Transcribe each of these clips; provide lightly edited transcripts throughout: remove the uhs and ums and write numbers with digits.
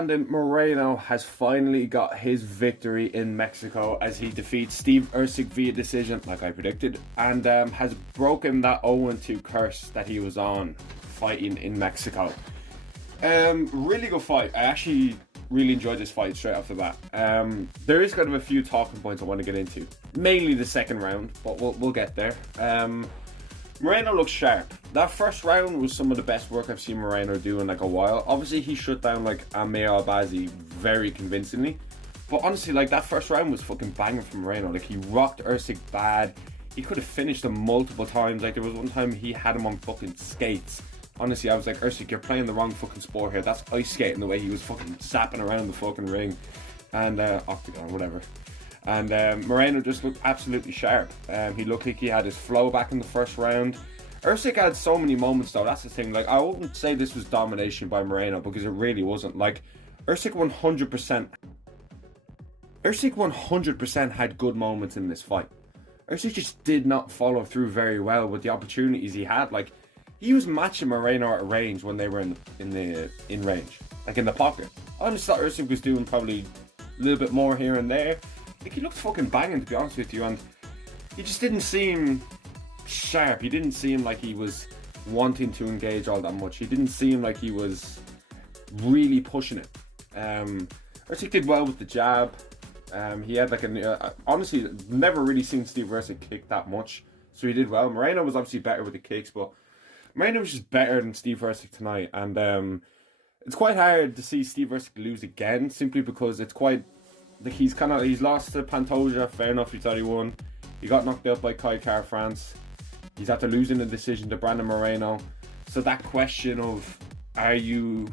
Brandon Moreno has finally got his victory in Mexico as he defeats Steve Erceg via decision, like I predicted, and has broken that 0-2 curse that he was on fighting in Mexico. Really good fight. I actually really enjoyed this fight straight off the bat. There is kind of a few talking points I want to get into, mainly the second round, but we'll get there. Moreno looks sharp. That first round was some of the best work I've seen Moreno do in like a while. Obviously, he shut down like Amir Albazi very convincingly. But honestly, like that first round was fucking banging from Moreno. Like he rocked Erceg bad. He could have finished him multiple times. Like there was one time he had him on fucking skates. Honestly, I was like, Erceg, you're playing the wrong fucking sport here. That's ice skating the way he was fucking zapping around the fucking ring. And octagon, whatever. And Moreno just looked absolutely sharp. He looked like he had his flow back in the first round. Erceg had so many moments though, that's the thing. Like, I wouldn't say this was domination by Moreno because it really wasn't. Like, Erceg 100% had good moments in this fight. Erceg just did not follow through very well with the opportunities he had. Like, he was matching Moreno at range when they were in range, like in the pocket. I just thought Erceg was doing probably a little bit more here and there. Like, he looked fucking banging, to be honest with you, and he just didn't seem sharp. He didn't seem like he was wanting to engage all that much. He didn't seem like he was really pushing it. Erceg did well with the jab. He had like honestly, never really seen Steve Erceg kick that much, so he did well. Moreno was obviously better with the kicks, but Moreno was just better than Steve Erceg tonight, and it's quite hard to see Steve Erceg lose again, simply because it's quite like he's lost to Pantoja. Fair enough, he thought he won. He got knocked out by Kai Car France. He's after losing a decision to Brandon Moreno. So that question of, are you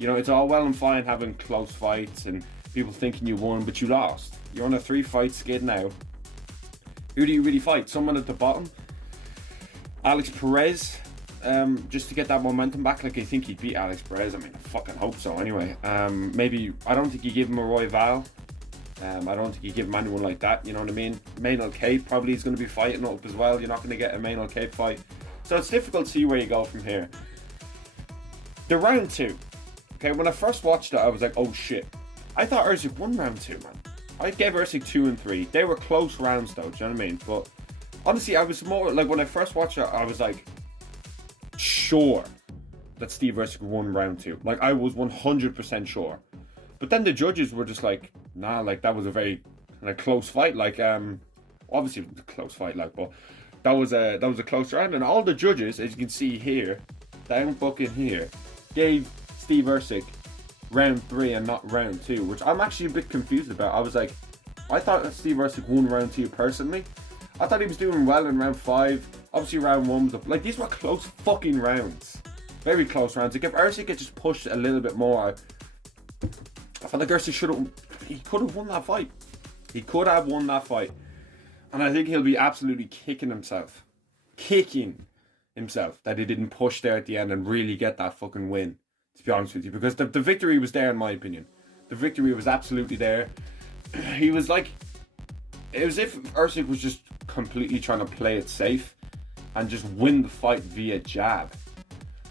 know, it's all well and fine having close fights and people thinking you won, but you lost. You're on a 3-fight skid now. Who do you really fight? Someone at the bottom? Alex Perez, just to get that momentum back. Like, I think he'd beat Alex Perez. I mean, I fucking hope so anyway. Maybe, I don't think you give him a Roy Val. I don't think you give him anyone like that, you know what I mean? Maynard Cape probably is going to be fighting up as well. You're not going to get a Maynard Cape fight. So it's difficult to see where you go from here. The round 2. Okay, when I first watched it, I was like, oh shit. I thought Erceg won round 2, man. I gave Erceg 2 and 3. They were close rounds though, do you know what I mean? But honestly, I was more, like when I first watched it, I was like, sure that Steve Erceg won round 2. Like, I was 100% sure. But then the judges were just like, nah, like that was a very kind of close fight. Like, obviously it was a close fight, like, but that was a close round. And all the judges, as you can see here, down fucking here, gave Steve Erceg round 3 and not round 2, which I'm actually a bit confused about. I was like, I thought that Steve Erceg won round 2 personally. I thought he was doing well in round 5. Obviously round 1 was like, these were close fucking rounds, very close rounds. Like, if Erceg had just pushed a little bit more, I felt like Erceg he could have won that fight. He could have won that fight. And I think he'll be absolutely kicking himself that he didn't push there at the end and really get that fucking win, to be honest with you. Because the victory was there, in my opinion. The victory was absolutely there. He was like, it was as if Erceg was just completely trying to play it safe and just win the fight via jab.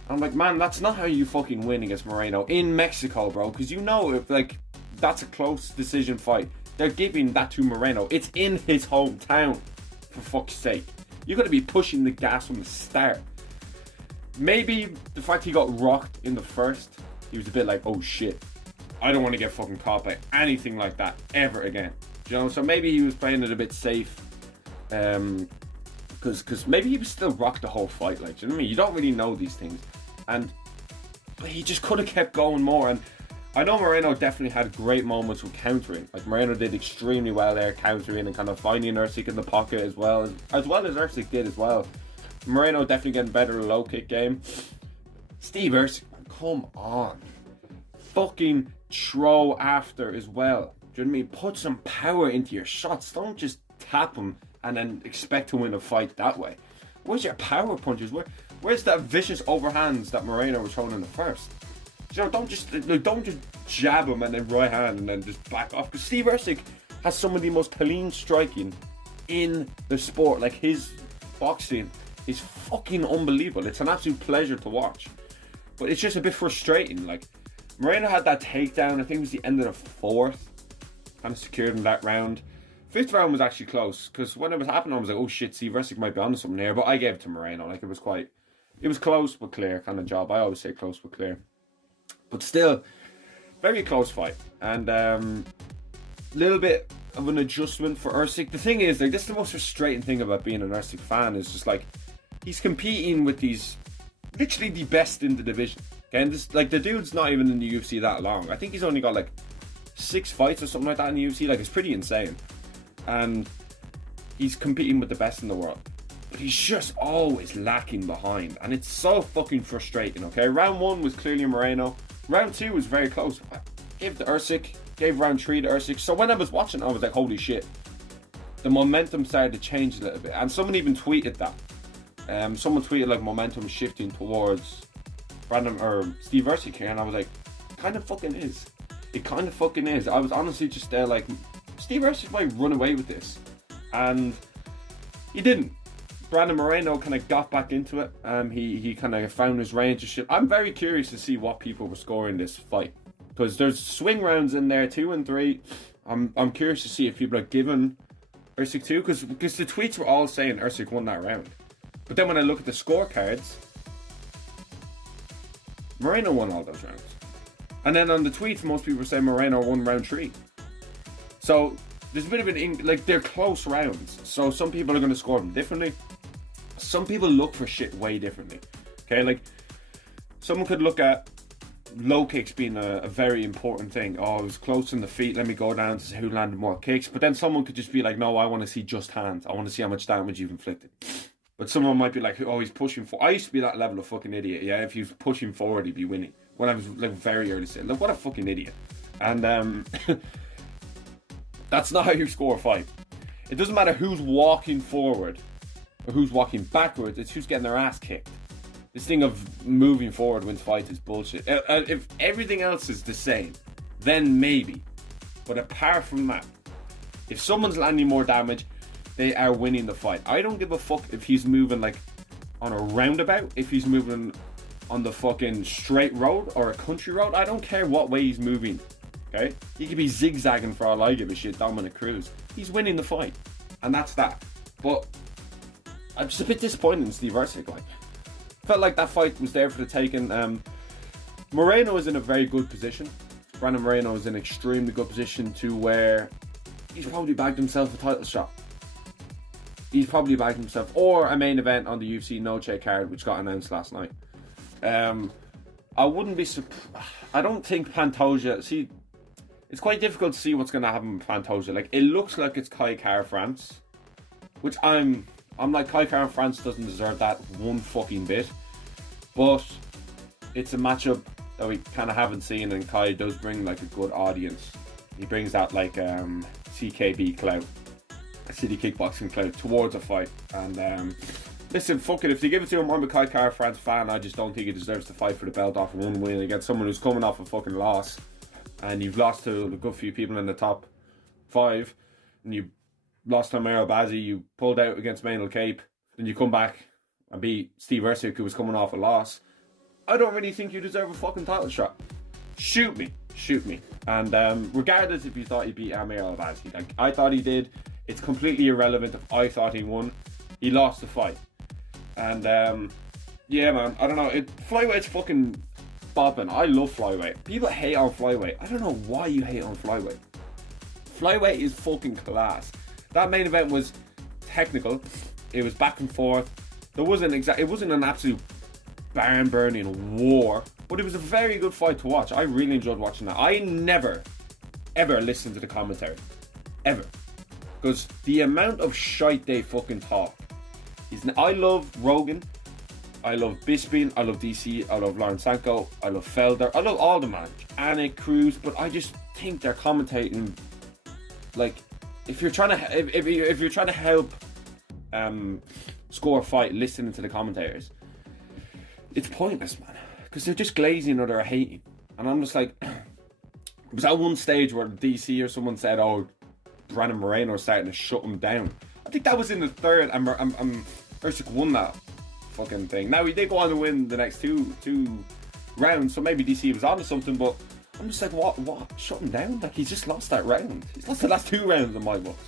I'm like, man, that's not how you fucking win against Moreno in Mexico, bro. Because you know, if like that's a close decision fight, they're giving that to Moreno. It's in his hometown, for fuck's sake. You got to be pushing the gas from the start. Maybe the fact he got rocked in the first, he was a bit like, oh shit, I don't want to get fucking caught by anything like that ever again. You know, so maybe he was playing it a bit safe. Because maybe he was still rocked the whole fight. Like, do you know what I mean? You don't really know these things. And he just could have kept going more. And I know Moreno definitely had great moments with countering. Like, Moreno did extremely well there, countering and kind of finding Erceg in the pocket as well as Erceg did as well. Moreno definitely getting better at the low kick game. Steve Erceg, come on. Fucking throw after as well. Do you know what I mean? Put some power into your shots. Don't just tap them and then expect to win a fight that way. Where's your power punches? Where's that vicious overhands that Moreno was throwing in the first? You know, don't just jab him and then right hand and then just back off. Because Steve Erceg has some of the most clean striking in the sport. Like, his boxing is fucking unbelievable. It's an absolute pleasure to watch. But it's just a bit frustrating. Like, Moreno had that takedown, I think it was the end of the fourth. Kind of secured in that round. Fifth round was actually close, because when it was happening, I was like, oh shit, Steve Erceg might be onto something here. But I gave it to Moreno. Like, it was close but clear kind of job. I always say close but clear. But still, very close fight. And little bit of an adjustment for Erceg. The thing is, like, this is the most frustrating thing about being an Erceg fan, is just like, he's competing with these, literally the best in the division. Okay, and this, like, the dude's not even in the UFC that long. I think he's only got like 6 fights or something like that in the UFC. Like, it's pretty insane. And he's competing with the best in the world. But he's just always lacking behind. And it's so fucking frustrating, okay? Round 1 was clearly Moreno. Round 2 was very close. I gave it to Erceg. Gave round 3 to Erceg. So when I was watching, I was like, holy shit. The momentum started to change a little bit. And someone even tweeted that. Someone tweeted like momentum shifting towards Steve Erceg here. And I was like, kind of fucking is. It kind of fucking is. I was honestly just there like, Steve Erceg might run away with this. And he didn't. Brandon Moreno kind of got back into it. He kind of found his range of shit. I'm very curious to see what people were scoring this fight, because there's swing rounds in there, 2 and 3. I'm curious to see if people are giving Erceg 2, because the tweets were all saying Erceg won that round. But then when I look at the scorecards, Moreno won all those rounds. And then on the tweets, most people were saying Moreno won round 3. So there's a bit of an, like, they're close rounds. So some people are going to score them differently. Some people look for shit way differently. Okay, like, someone could look at low kicks being a very important thing. Oh, it was close in the feet, let me go down to see who landed more kicks. But then someone could just be like, no, I want to see just hands. I want to see how much damage you've inflicted. But someone might be like, oh, he's pushing for. I used to be that level of fucking idiot. Yeah, if he was pushing forward, he'd be winning. When I was like very early stage. Like, what a fucking idiot. And that's not how you score a fight. It doesn't matter who's walking forward or who's walking backwards. It's who's getting their ass kicked. This thing of moving forward wins fights is bullshit. If everything else is the same, then maybe. But apart from that, if someone's landing more damage, they are winning the fight. I don't give a fuck if he's moving like on a roundabout, if he's moving on the fucking straight road or a country road. I don't care what way he's moving. Okay? He could be zigzagging for all I give a shit, Dominic Cruz. He's winning the fight. And that's that. But I'm just a bit disappointed in Steve Erceg. Like, felt like that fight was there for the taking. Moreno is in a very good position. Brandon Moreno is in an extremely good position to where he's probably bagged himself a title shot. He's probably bagged himself, or a main event on the UFC No-Check card, which got announced last night. I wouldn't be I don't think Pantoja, see, it's quite difficult to see what's going to happen with Pantoja. Like, it looks like it's Kai Kara-France, which I'm like, Kai Kara-France doesn't deserve that one fucking bit. But it's a matchup that we kind of haven't seen, and Kai does bring like a good audience. He brings that like CKB clout, City Kickboxing clout towards a fight. And listen, fuck it, if they give it to him, I'm a Kai Kara-France fan. I just don't think he deserves to fight for the belt off one win against someone who's coming off a fucking loss. And you've lost to a good few people in the top 5, and you lost to Amaro Bazzi, you pulled out against Maynard Cape, then you come back and beat Steve Erceg, who was coming off a loss. I don't really think you deserve a fucking title shot. Shoot me. And regardless if you thought he beat Amaro Bazzi, like, I thought he did, it's completely irrelevant if I thought he won. He lost the fight. And yeah, man, I don't know, flyweight's fucking bopping. I love flyweight. People hate on flyweight. I don't know why you hate on flyweight. Flyweight is fucking class. That main event was technical. It was back and forth. It wasn't an absolute barn burning war, but it was a very good fight to watch. I really enjoyed watching that. I never ever listened to the commentary, ever, because the amount of shite they fucking talk is. I love Rogan, I love Bisping, I love DC, I love Lawrence Sanko, I love Felder, I love all the man, Anik, Cruz, but I just think they're commentating like, if you're trying to if you're trying to help score a fight listening to the commentators, it's pointless, man, because they're just glazing or they're hating. And I'm just like, it was at one stage where DC or someone said, oh, Brandon Moreno is starting to shut him down. I think that was in the third, and Erceg won that fucking thing. Now, he did go on to win the next two rounds, so maybe DC was onto something, but I'm just like, what? Shut him down? Like, he's just lost that round. He's lost the last 2 rounds in my books.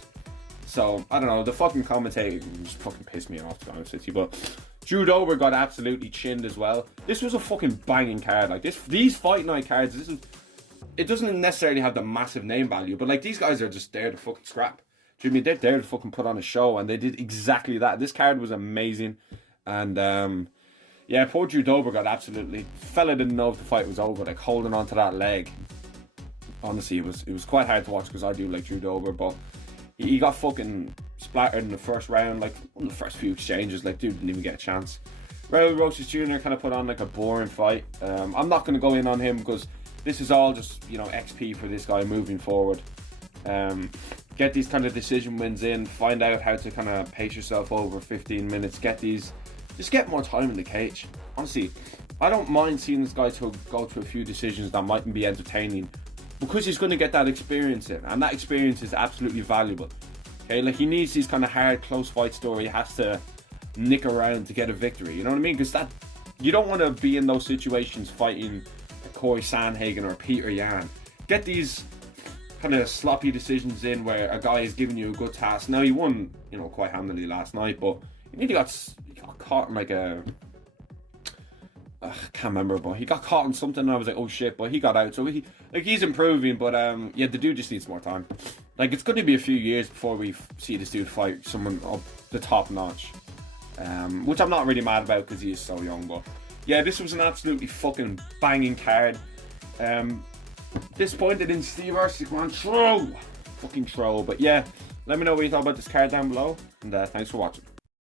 So, I don't know, the fucking commentating just fucking pissed me off, to be honest with you. But Drew Dober got absolutely chinned as well. This was a fucking banging card. Like, these Fight Night cards, it doesn't necessarily have the massive name value, but like, these guys are just there to fucking scrap. Do you know what I mean? They're there to fucking put on a show, and they did exactly that. This card was amazing. And, yeah, poor Drew Dober got absolutely... Fella didn't know if the fight was over, like, holding on to that leg. Honestly, it was quite hard to watch, because I do like Drew Dober, but he got fucking splattered in the first round, like, on the first few exchanges. Like, dude didn't even get a chance. Raul Rosas Jr. kind of put on, like, a boring fight. I'm not going to go in on him, because this is all just, you know, XP for this guy moving forward. Get these kind of decision wins in, find out how to kind of pace yourself over 15 minutes, just get more time in the cage. Honestly, I don't mind seeing this guy go to a few decisions that mightn't be entertaining, because he's going to get that experience in, and that experience is absolutely valuable. Okay, like, he needs these kind of hard, close fights where he has to nick around to get a victory, you know what I mean? Because you don't want to be in those situations fighting a Corey Sandhagen or Peter Yan. Get these kind of sloppy decisions in where a guy is giving you a good task. Now, he won, you know, quite handily last night, but he nearly got caught in like a... I can't remember, but he got caught in something and I was like, oh shit, but he got out. So he's improving, but yeah, the dude just needs more time. Like, it's going to be a few years before we see this dude fight someone up the top notch. Which I'm not really mad about, because he is so young, but yeah, this was an absolutely fucking banging card. Disappointed in Steve Erceg, man. Fucking troll. But yeah, let me know what you thought about this card down below, and thanks for watching.